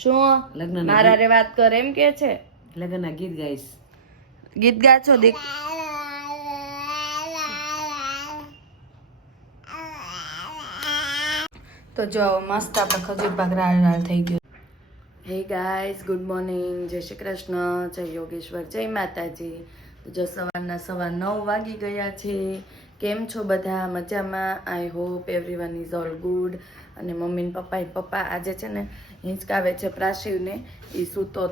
શું લગ્ન મારા રે વાત કર એમ કે છે? લગ્નના ગીત ગાઈશ. ગીત ગા છો દીક? તો જો મસ્ત આપણે ખજૂર પાક રાળ થઈ ગયો. હે ગાઈસ, ગુડ મોર્નિંગ, જય શ્રી કૃષ્ણ, જય યોગેશ્વર, જય માતાજી. તો જો સવારના 9:15 વાગી ગયા છે. કેમ છો બધા? મજામાં? I hope everyone is all good. અને મમ્મી ને પપ્પા આજે છે ને હિંચકાવે છે પ્રાશિવને. એ સૂતો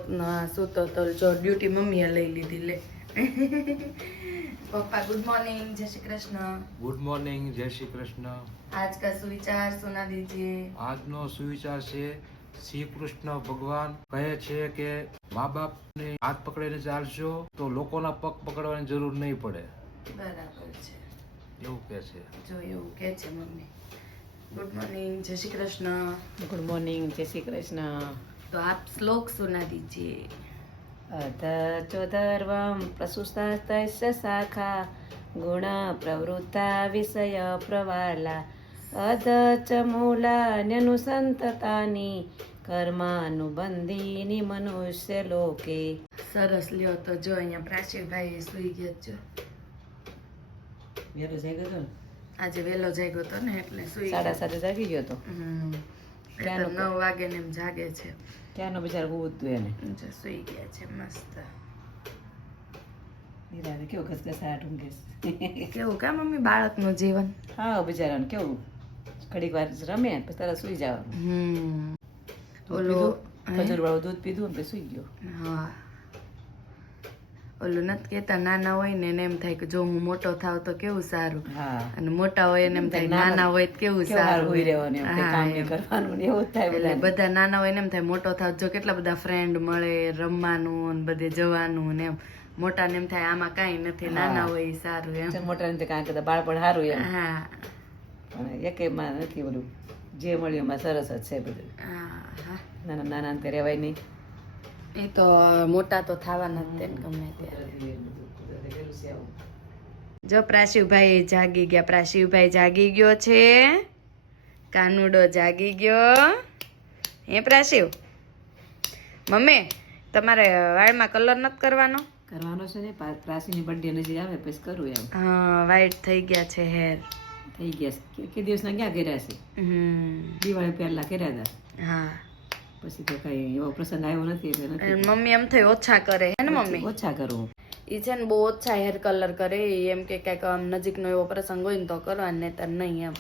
તો જો ડ્યુટી મમ્મીએ લઈ લીધી. લે પપ્પા ગુડ મોર્નિંગ, જય શ્રી કૃષ્ણ. ગુડ મોર્નિંગ, જય શ્રી કૃષ્ણ. आज का सुविचार सुना दीजिए. આજનો સુવિચાર છે શ્રી કૃષ્ણ ભગવાન કહે છે કે મા બાપ ને હાથ પકડીને ચાલશો તો લોકોના પગ પકડવાની જરૂર નહીં પડે, બરાબર છે, એવું કે છે. જો એવું કે છે મમ્મી. गुड मॉर्निंग, जय श्री कृष्ण. ગુડ મોર્નિંગ, જય શ્રી કૃષ્ણ. तो आप श्लोक सुना दीजिए. અધચોધર્વમ પ્રસુસ્તસ્ય શાખા ગુણ પ્રવૃત્તા વિષય પ્રવાલા અધચ મૂલાન્યનુસંતતાની કર્માનુબંધીની મનુષ્ય લોકે. સરસ લ્યો. તો જો અહીંયા પ્રાચીભાઈ સુઈ ગયા છે. વેલો જાગ્યો હતો ને, આજે વહેલો જાગ્યો હતો ને એટલે સુઈ 7:30 જાગી ગયો હતો. એટલે 9 વાગે ને એમ જાગે છે. ત્યાંનો બિચારો બહુ હતું એને. જો સુઈ ગયા છે મસ્ત. નિરાતે કેવો ઘસઘસાટ ઊંઘે છે. કેવું કા મમ્મી બાળકનું જીવન? હા બિચારાને કેવું ઘડીક વાર રમે પછી તરત સુઈ જવાનું. ઓલું ખજૂર વાળું દૂધ પીધું ને સુઈ ગયો. હા, ઓલું નથી કેતા નાના હોય ને એને એમ થાય કે જો હું મોટો થાવ તો કેવું સારું, હા, અને મોટા હોય એને એમ થાય નાના હોય તો કેવું સારું. હોઈ રહેવાનું, એમ કંઈ કામ નહીં કરવાનું ને એવું જ થાય એટલે બધાને. બધા નાના હોય ને એમ થાય મોટો થાવ જો કેટલા બધા ફ્રેન્ડ મળે, રમવાનું ને બધે જવાનું ને એમ. મોટા ને એમ થાય આમાં કાંઈ નથી, નાના હોય ઈ સારું એમ. ચાલ મોટા ને કાંઈ કરતા બાળપણ સારું એમ, હા પણ એકેયમાં નથી ઓલું જે મળ્યું એમાં સરસ જ છે બધું. હા હા, નાના નાના અંતે રહેવાય નહીં. એ તો મોટા તો થવાના જ તે ને ગમે ત્યારે. જો પ્રાશિવભાઈ જાગી ગયા. પ્રાશિવભાઈ જાગી ગયો છે. કાનુડો જાગી ગયો. હે પ્રાશિવ, મમ્મી તમારે વાળમાં કલર નથી કરવાનો? કરવાનો છે ને, પ્રાચીની બર્થડે નજીક આવે પછી કરું એમ. હા, વ્હાઈટ થઈ ગયા છે હેર. થઈ ગયા છે કે દિવસના ક્યાં કર્યા છે, દિવાળી પહેલા કર્યા હતા. હા, પછી તો કઈ એવો પ્રસંગ આવ્યો નથી એટલે નથી. અને મમ્મી એમ થઈ ઓછા કરે હે ને મમ્મી? ઓછા કરું. ઈ છે ને બહુ ઓછા હેર કલર કરે. ઈ એમ કે કઈક આમ નજીકનો એવો પ્રસંગ હોય ને તો કરવા, ને તો નહીં, એમ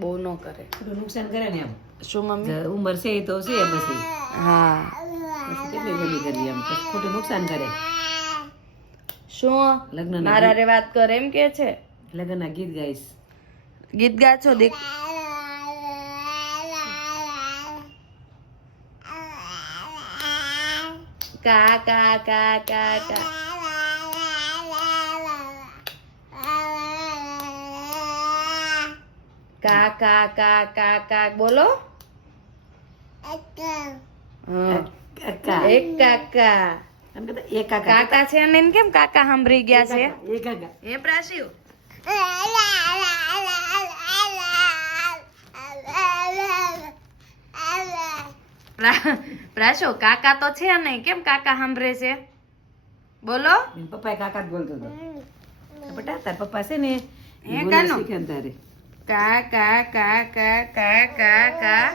બહુ ન કરે. થોડું નુકસાન કરે ને એમ. શું મમ્મી? ઉંમર છે એ તો છે પછી હા, પછી કેટલી ગલી કરી એમ પછી ખોટું નુકસાન કરે. શું લગ્ન મારા રે વાત કર એમ કે છે? લગ્નના ગીત ગાઈશ. ગીત ગા છો દીક? કા કા કા કા કા કા કા કા કા કા બોલો. એક કાકા. એમ કહેતા એ કાકા કાકા છે ને એને કેમ કાકા સાંભળી ગયા છે? એ કાકા. હે પ્રાશિવ? પ્રાશો કાકા તો છે નહીં, કેમ કાકા સાંભળે છે? બોલો. પપ્પા કાકા જ બોલતો હતો. બટા તાર પપ્પા છે ને હે બોલવા કાનો? શીખે ને તારે. કા કા કા કા કા કા કા.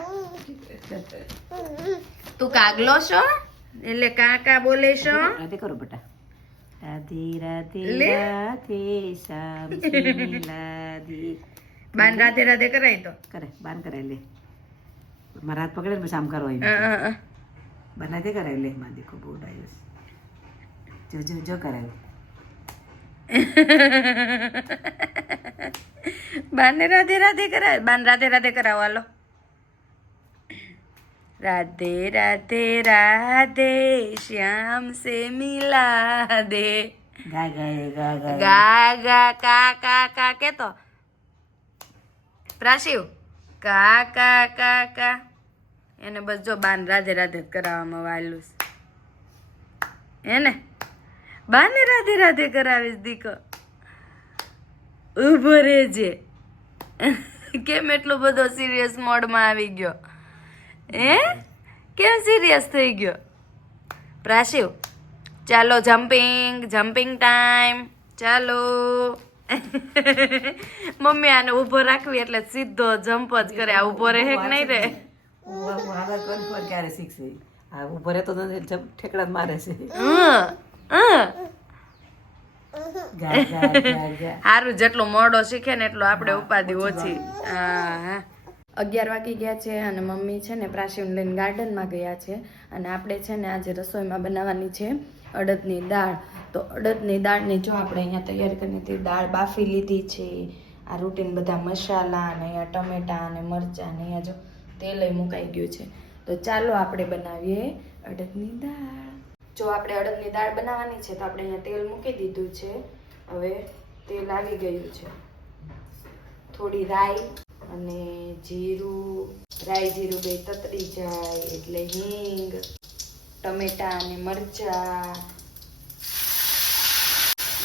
તું કાગલો છો એટલે કા કા બોલે છો? રાધે કરો બટા. રાધે રાધે લે. રાધે શ્યામ લાધી. બાન રાધે રાધે કરાય તો. કરે બાન કરાય લે. મારા હાથ પકડે ને પછી આમ કરો એમ. બાન રાધે કરાય લે. માં દેખો બહુ ડાયસ. જો જો જો કરાય. બાન ને રાધે રાધે કરાય. બાન રાધે રાધે કરાવો હાલો. राधे राधे राधे श्याम से मिला दे. ગા ગા ગા ગા. गा गा का का का के तो પ્રાશિવ કા કા કા કા. એને બસ જો બાન રાધે રાધે જ કરાવવામાં વાલું છે એને. બાને રાધે રાધે કરાવીશ દીકો. ઉભો રહેજે. કેમ એટલો બધો સિરિયસ મોડમાં આવી ગયો? કેમ સિરિયસ થઈ ગયો. પ્રાશિવ ચાલો જમ્પિંગ ટાઈમ ચાલો. મમ્મી આને ઊભો રાખવી એટલે સીધો જમ્પ જ કરે. આ ઊભો રહે કે નહીં રે? ક્યારે શીખશે? આ ઉભો રહેતો નથી, ઠેકડા મારે છે. સારું, જેટલો મોડો શીખે ને એટલો આપણે ઉપાધિ ઓછી. હા 11 વાગી ગયા છે અને મમ્મી છે ને પ્રાશિવને લઈને ગાર્ડનમાં ગયા છે. અને આપણે છે ને આજે રસોઈમાં બનાવવાની છે અડદની દાળ. તો અડદની દાળની જો આપણે અહીંયા તૈયાર કરીને તે દાળ બાફી લીધી છે. આ રૂટીન બધા મસાલા અને અહીંયા ટમેટા અને મરચાં અને અહીંયા જો તેલ મુકાઈ ગયું છે. તો ચાલો આપણે બનાવીએ અડદની દાળ. જો આપણે અડદની દાળ બનાવવાની છે તો આપણે અહીંયા તેલ મૂકી દીધું છે. હવે તેલ આવી ગયું છે. થોડી રાઈ અને જીરું, રાઈ જીરું બે તતરી જાય એટલે હિંગ, ટમેટા અને મરચાં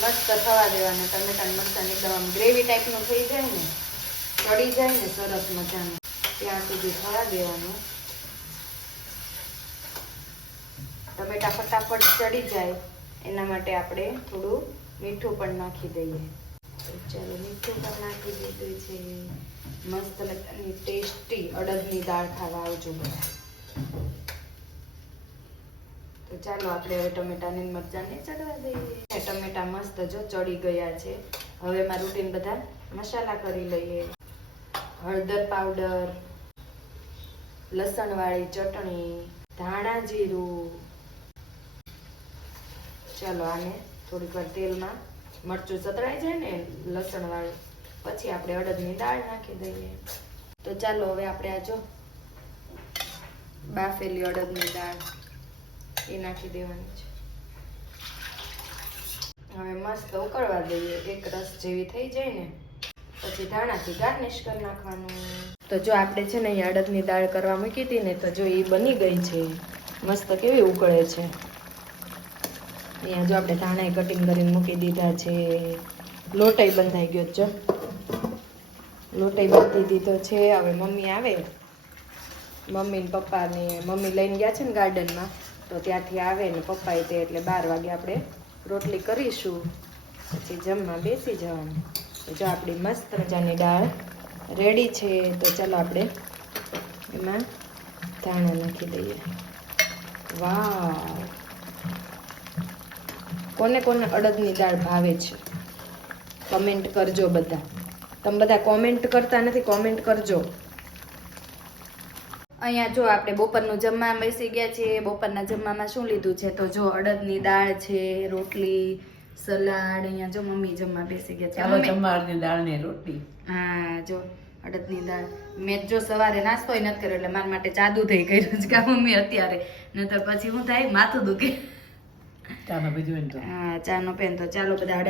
મસ્ત થવા દેવાના. ટમેટા અને મરચાં એકદમ ગ્રેવી ટાઈપનું થઈ જાય ને, ચડી જાય ને સરસ મજાનું, ત્યાં સુધી થવા દેવાનું. ટમેટા ફટાફટ ચડી જાય એના માટે આપણે થોડું મીઠું પણ નાખી દઈએ. ચાલો મીઠું પણ નાખી દીધું છે. મસ્ત મજાની ટેસ્ટી અડદની દાળ ખાવા આવજો બધા. તો ચાલો આપણે હવે ટમેટાને મરચાંને ચડવા દઈએ. ટમેટા મસ્ત જો ચડી ગયા છે. હવે એમાં રૂટીન બધા મસાલા કરી લઈએ. હળદર પાવડર, લસણવાળી ચટણી, ધાણા જીરું. ચાલો આને થોડીક વાર તેલમાં મરચું સતળાઈ જાય ને લસણ વાળું, પછી આપણે અડદની દાળ નાખી દઈએ. તો ચાલો હવે આપણે આ જો બાફેલી અડદની દાળ એ નાખી દેવાની છે. હવે મસ્ત ઉકળવા દઈએ. એક રસ જેવી થઈ જાય ને પછી ધાણાથી ગાર્નિશ કરી નાખવાનું. તો જો આપણે છે ને અહીંયા અડદની દાળ કરવા મૂકી હતી ને, તો જો એ બની ગઈ છે. મસ્ત કેવી ઉકળે છે. અહીંયા જો આપણે ધાણા કટિંગ કરીને મૂકી દીધા છે. લોટાઈ બંધાઈ ગયો જો, લોટાઈ બાંધી દીધો છે. હવે મમ્મી આવે, મમ્મી ને પપ્પા ને મમ્મી લઈને ગયા છે ને ગાર્ડનમાં, તો ત્યાંથી આવે ને પપ્પા તે એટલે 12 વાગે આપણે રોટલી કરીશું, પછી જમવા બેસી જવાનું. તો જો આપણી મસ્ત મજાની દાળ રેડી છે. તો ચાલો આપણે એમાં ધાણા નાખી દઈએ. વાહ, કોને કોને અડદની દાળ ભાવે છે કમેન્ટ કરજો બધા. તમે બધા કોમેન્ટ કરતા નથી, કોમેન્ટ કરજો. અહીંયા જો આપણે બપોરનું જમવા બેસી ગયા છીએ. બપોરના જમવામાં શું લીધું છે? તો જો અડદની દાળ છે, રોટલી, સલાડ. અહીંયા જો મમ્મી જમવા બેસી ગયા છે. અડદની દાળ ને રોટલી. હા જો અડદની દાળ. મેં જો સવારે નાસ્તો નથી કર્યો એટલે મારા માટે ચા દૂધ કર્યું છે કા મમ્મી અત્યારે, નહીતર પછી શું થાય માથું દુખે. હા ચાનો પેન. તો ચાલો બધા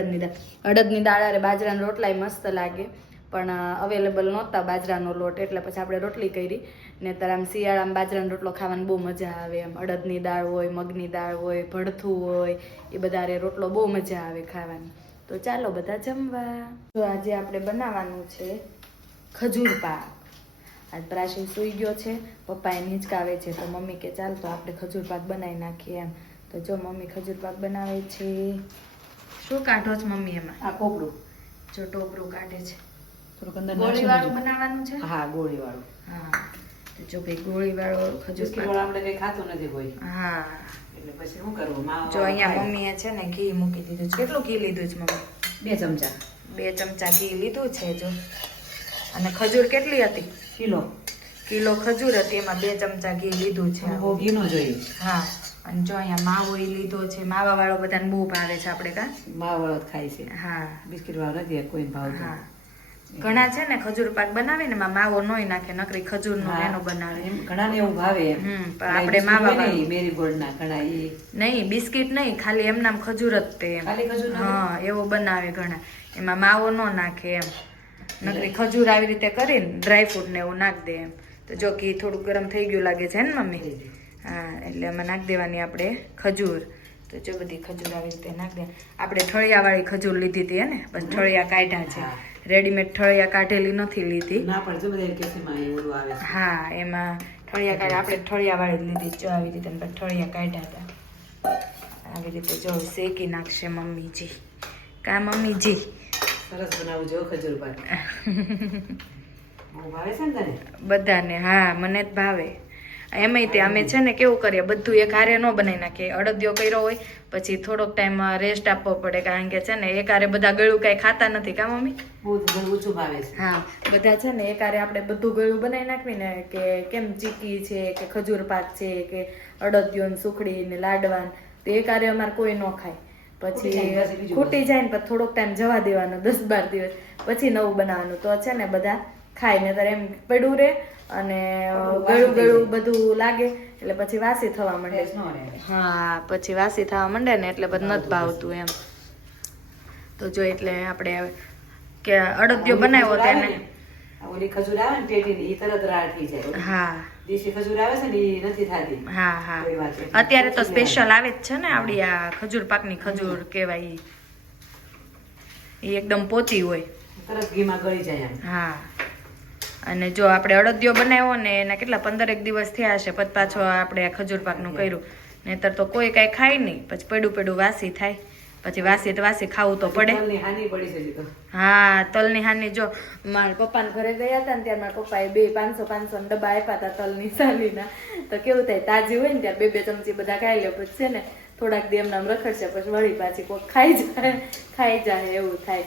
અડદની દાળ અરે બાજરાના રોટલા મસ્ત લાગે, પણ અવેલેબલ નહોતા બાજરાનો લોટ એટલે પછી આપણે રોટલી કરી. નહીતર આમ શિયાળામાં બાજરાનો રોટલો ખાવાની બહુ મજા આવે. એમ અડદની દાળ હોય, મગની દાળ હોય, ભડથું હોય, એ બધા રોટલો બહુ મજા આવે ખાવાની. તો ચાલો બધા જમવા. તો આજે આપણે બનાવવાનું છે ખજૂર પાક. આજ પ્રાચીન સૂઈ ગયો છે, પપ્પા એને હિંચકાવે છે, તો મમ્મી કે ચાલ તો આપણે ખજૂર પાક બનાવી નાખીએ એમ. તો જો મમ્મી ખજૂર પાક બનાવે છે. શું કાઢો છો મમ્મી એમાં? આ કોપરું જો ટોપરું કાઢે છે. થોડુંક અંદર ગોળી વાળું બનાવવાનું છે? હા ગોળી વાળું. હા તો જો ભાઈ ગોળી વાળો ખજૂર પાક. આપણે કઈ ખાતું નથી કોઈ. હા એટલે પછી શું કરવું? જો અહીંયા મમ્મીએ છે ને ઘી મૂકી દીધું છે. કેટલું ઘી લીધું છે મમ્મી? 2 ચમચા. 2 ચમચા ઘી લીધું છે જો. અને ખજૂર કેટલી હતી? કિલો ખજૂર હતી, એમાં 2 ચમચા ઘી લીધું છે. બહુ ઘી નો જોઈએ. હા અને જો અહીંયા માવો લીધો છે. માવા વાળો બધાને બહુ ભાવે છે આપણે કા? માવા વાળો ખાય છે. હા બિસ્કિટ વાળો નથી કોઈને ભાવતો. હા ઘણા છે ને ખજૂર પાક બનાવે ને એમાં માવો નોય નાખે, નકરી ખજૂર નો એનો બનાવે. ઘણાને એવું ભાવે. પણ આપણે માવા વાળો મેરીગોલ્ડ ના ઘણા નહીં, બિસ્કિટ નહીં, ખાલી એમનામ ખજૂર જ તે એમ. હા એવો બનાવે ઘણા, એમાં માવો ન નાખે એમ. નકરી ખજૂર આવી રીતે કરીને ડ્રાયફ્રૂટ ને એવું નાખ દે એમ. તો જો ઘી થોડું ગરમ થઈ ગયું લાગે છે ને મમ્મી? હા એટલે એમાં નાખી દેવાની આપણે ખજૂર. તો જો બધી ખજૂર આવી રીતે નાખી દે. આપણે ઠળિયા વાળી ખજૂર લીધી હતી ને, પણ ઠળિયા કાઢ્યા છે. રેડીમેડ ઠળિયા કાઢેલી નથી લીધી. ના પણ જો બધા કેસીમાં એવું આવે છે. હા એમાં ઠળિયા કાઢ્યા આપણે ઠળિયા વાળી લીધી જો આવી રીતે ને પછી ઠળિયા કાઢ્યા હતા આવી રીતે જો શેકી નાખશે મમ્મીજી કા મમ્મીજી સરસ બનાવું જો ખજૂર પાક બહુ ભાવે છે ને તને બધાને હા મને જ ભાવે એમાંય તે અમે છે ને કેવું કરીએ બધું એક હારે ન બનાવી નાખીએ અડદિયો કર્યો હોય પછી થોડોક ટાઈમ રેસ્ટ આપવો પડે કારણ કે છે ને એક હારે બધા ગળું કાંઈ ખાતા નથી કા મમ્મી બહુ ઓછું ભાવે છે હા બધા છે ને એક હારે આપણે બધું ગળું બનાવી નાખવી ને કે કેમ ચીકી છે કે ખજૂર પાક છે કે અડદિયો ને સુખડી ને લાડવા તો એક હારે અમારે કોઈ ન ખાય પછી ખૂટી જાય ને પછી થોડોક ટાઈમ જવા દેવાનો 10-12 દિવસ પછી નવું બનાવવાનું તો છે ને બધા ખાય ને ત્યારે એમ પડ્યું રહે અને ગળું ગળું બધું લાગે એટલે પછી વાસી થવા માંડે હા પછી વાસી થવા માંડે ને એટલે બધું નથી ભાવતું એમ તો જો એટલે આપણે કે અડદિયો બનાવ્યો તેને ઓલી ખજૂર આવે ને ટેટીની એ તરત રાડ થઈ જાય હા દેશી ખજૂર આવે છે ને એ નથી થતી હા હા અત્યારે તો સ્પેશિયલ આવે જ છે ને આપડી આ ખજૂર પાકની ખજૂર કહેવાય એ એકદમ પોચી હોય તરત ઘીમાં ગળી જાય એમ હા અને જો આપણે અડદિયો બનાવ્યો ને એના કેટલા 15 દિવસ થયા હશે પછી પાછો આપણે આ ખજૂર પાકનું કર્યું નહીતર તો કોઈ કાંઈ ખાય નહીં પછી પડ્યું વાસી થાય પછી વાસી ખાવું તો પડે હાની પડી છે તો હા તલની હાની જો મારા પપ્પાના ઘરે ગયા હતા ને ત્યારે મારા પપ્પાએ 500 ડબ્બા આપ્યા હતા તલની સાલીના તો કેવું થાય તાજી હોય ને ત્યારે 2 ચમચી બધા ખાઈ લે પછી છે ને થોડાક દી એમનામ રખડશે પછી વળી પાછી કોઈ ખાઈ જાય એવું થાય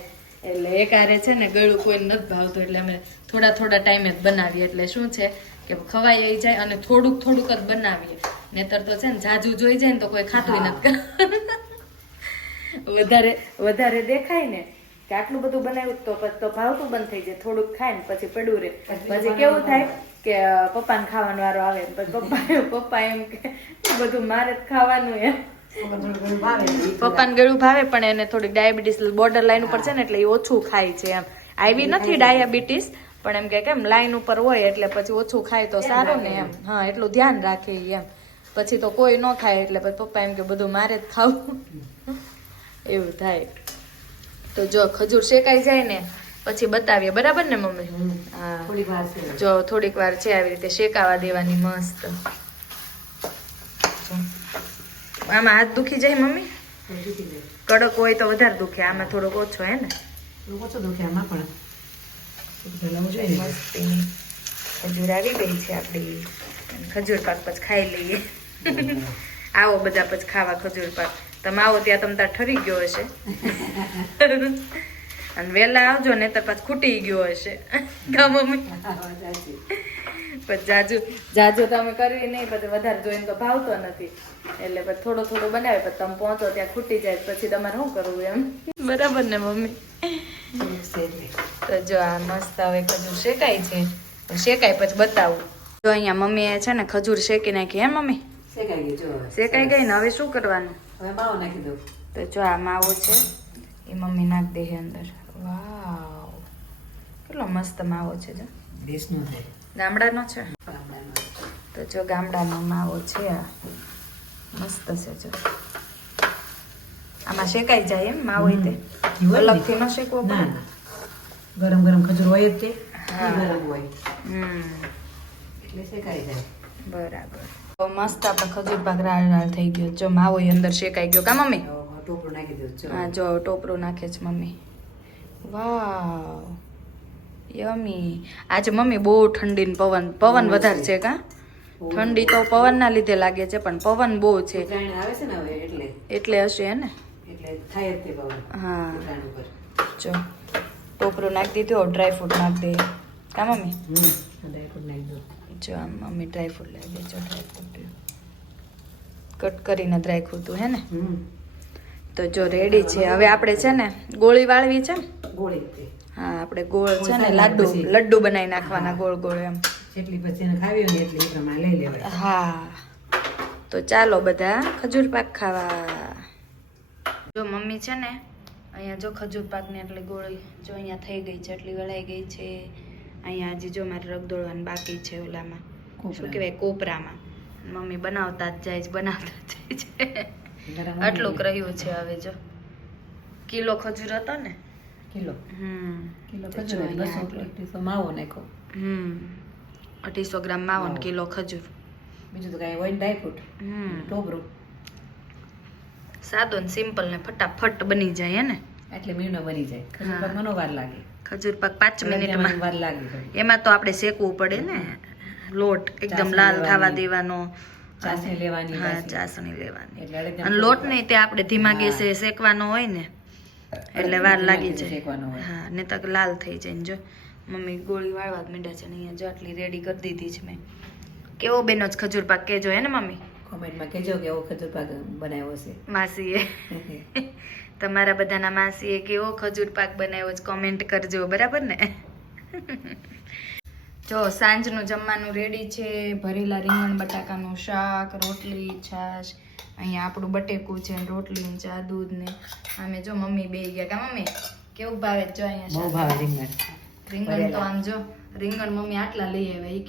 એટલે એકારે છે ને ગળું કોઈને નથી ભાવતું એટલે અમે થોડા ટાઈમે જ બનાવીએ એટલે શું છે કે ખવાઈ જાય અને થોડુંક જ બનાવીએ નહીતર તો છે ને જાજુ જોઈ જાય ને તો કોઈ ખાતું નથી વધારે દેખાય ને કે આટલું બધું બનાવ્યું તો ભાવતું બંધ થઈ જાય થોડુંક ખાય ને પછી પડ્યું રહે પછી કેવું થાય કે પપ્પાને ખાવાનો વારો આવે પછી પપ્પા એમ કે બધું મારે જ ખાવાનું એમ પપ્પાને ગળું ભાવે પણ એને થોડીક ડાયાબિટીસ બોર્ડર લાઈન ઉપર છે ને એટલે એ ઓછું ખાય છે એમ આવી નથી ડાયાબિટીસ પણ એમ કે કેમ લાઈન ઉપર હોય એટલે પછી ઓછું ખાય તો સારું ને એમ હા એટલું ધ્યાન રાખે એમ પછી તો કોઈ ન ખાય એટલે પછી પપ્પા એમ કે બધું મારે જ ખાવું એવું થાય તો જો ખજૂર શેકાઈ જાય ને પછી બતાવીએ બરાબર ને મમ્મી હા જો થોડીક વાર છે આવી રીતે શેકાવા દેવાની મસ્ત આમાં હાથ દુખી જાય મમ્મી કડક હોય તો વધારે દુખે આમાં થોડોક ઓછો હે ને ઓછો દુખે આમાં પણ મસ્તી ખજૂર આવી ગઈ છે આપડી ખજૂર પાક પછી ખાઈ લઈએ આવો બધા પછી ખાવા ખજૂર પાક તમે આવો ત્યાં તમ તાર ઠરી ગયો હશે અને વહેલા આવજો ને તો પછી ખૂટી ગયો હશે કા મમ્મી પછી જાજુ તમે કરવી નહીં પછી વધારે જોઈને તો ભાવતો નથી એટલે પછી થોડો બનાવે પછી તમે પહોંચો ત્યાં ખૂટી જાય પછી તમારે શું કરવું એમ બરાબર ને મમ્મી તો જો આ મસ્ત હવે ખજૂર શેકાય છે શેકાય પછી બતાવું જો અહીંયા મમ્મીએ છે ને ખજૂર શેકી નાખી હે મમ્મી શેકાઈ ગઈ ને હવે શું કરવાનું હવે માવો નાખી દઉં તો જો આ માવો છે એ મમ્મી નાખ દે અંદર વાવ કેટલો મસ્ત માવો છે જો દેશનો છે ગામડાનો છે તો જો ગામડાનો માવો છે આ મસ્ત છે જો આમાં શેકાઈ જાય એમ માવો તે અલગથી ન શેકવો પડે ગરમ ખજૂર હોય જ તે ગરમ હોય એટલે શેકાઈ જાય બરાબર મસ્ત આપણે ખજૂર પાક રાળ થઈ ગયો જો માવો અંદર શેકાઈ ગયો કા મમ્મી ટોપરું નાખી દઉં હા જો ટોપરું નાખે છે મમ્મી વાવ યમી આજે મમ્મી બહુ ઠંડી ને પવન વધારે છે કા ઠંડી તો પવન ના લીધે લાગે છે પણ પવન બહુ છે આવે છે ને હવે એટલે હશે હે ને એટલે થાય જ તે પવન હા જો ટોપરું નાખી દીધું ડ્રાયફ્રૂટ નાખી દે કા મમ્મી ડ્રાયફ્રૂટ નાખી દઉં જો આમ મમ્મી ડ્રાયફ્રૂટ લાવી દેજો ડ્રાયફ્રૂટ કટ કરીને રાખ્યું હતું હે ને તો જો રેડી છે હવે આપણે છે ને ગોળી વાળવી છે ગોળી હા આપણે ગોળ છે ને લડ્ડુ બનાવી નાખવાના ગોળ એમ જેટલી પછી એને ખાવી હોય એટલી એ પ્રમાણે લઈ લેવાય હા તો ચાલો બધા ખજૂર પાક ખાવા જો મમ્મી છે ને અહીંયા જો ખજૂર પાકની એટલે ગોળી જો અહીંયા થઈ ગઈ છે એટલી વળાઈ ગઈ છે અહીંયા હજી જો મારે રગ દોડવાનું બાકી છે ઓલામાં શું કહેવાય કોપરામાં મમ્મી બનાવતા જ જાય છે આટલું રહ્યું છે હવે જો કિલો ખજૂર હતો ને કિલો ખજૂર 200 માવો નાખો 250 ગ્રામ માવો ને કિલો ખજૂર. બીજું તો કાંઈ હોય ને ડ્રાયફ્રૂટ ટોપરું સાદો ને સિમ્પલ ને ફટાફટ બની જાય હે ને. એટલે મીનો બની જાય. ખજૂર પાક મને વાર લાગે. ખજૂર પાક 5 મિનિટમાં. વાર લાગે થોડી. એમાં તો આપણે શેકવું પડે ને લોટ એકદમ લાલ થવા દેવાનો. ચાસણી લેવાની. હા ચાસણી લેવાની. એટલે અડદિયા અને લોટ નહીં તે આપણે ધીમા ગેસે શેકવાનો હોય ને એટલે વાર લાગી જાય. શેકવાનો હોય. હા ને તક લાલ થઈ જાય ને જો મમ્મી ગોળી વાળવા જ મીંડા છે ને અહીંયા જો આટલી રેડી કરી દીધી છે મેં. કેવો બેનો જ ખજૂર પાક કેજો હે ને મમ્મી? કોમેન્ટમાં કહેજો કે એવો ખજૂર પાક બનાવ્યો છે. માસીએ તમારા બધાના માસીએ કેવો ખજૂર પાક બનાવ્યો છે કોમેન્ટ કરજો, બરાબર ને? જો સાંજનું જમવાનું રેડી છે. ભરેલા રીંગણ બટાકાનું શાક, રોટલી, છાશ, અહીંયા આપણું બટેકું છે ને રોટલી ને ચા દૂધ ને આમે જો મમ્મી બે ગયા. કા મમ્મી કેવું ભાવે જો અહીંયા બહુ ભાવે રીંગણ. રીંગણ તો આમ જો રીંગણ મમ્મી આટલા લઈ આવે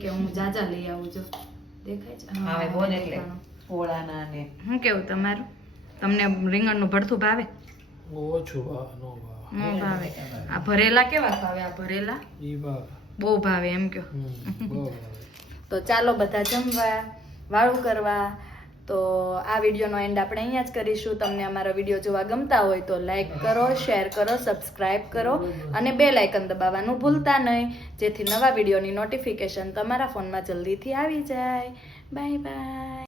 કે હું જાજા લઈ આવું. જો દેખાય છે આવે બોલ એટલે પોળાના ને શું કેવું તમારું? તમને રીંગણનું ભરથું ભાવે? ઓછું ન ભાવે. આ ભરેલા કેવા ભાવે? આ ભરેલા બહુ ભાવે એમ કયો. તો ચાલો બધા જમવા વાળું કરવા. તો આ વિડીયોનો એન્ડ આપણે અહીંયા જ કરીશું. તમને અમારો વિડીયો જોવા ગમતા હોય તો લાઈક કરો, શેર કરો, સબસ્ક્રાઈબ કરો અને બેલ આઇકન દબાવવાનું ભૂલતા નહીં, જેથી નવા વિડીયોની નોટિફિકેશન તમારા ફોનમાં જલ્દીથી આવી જાય. Bye bye.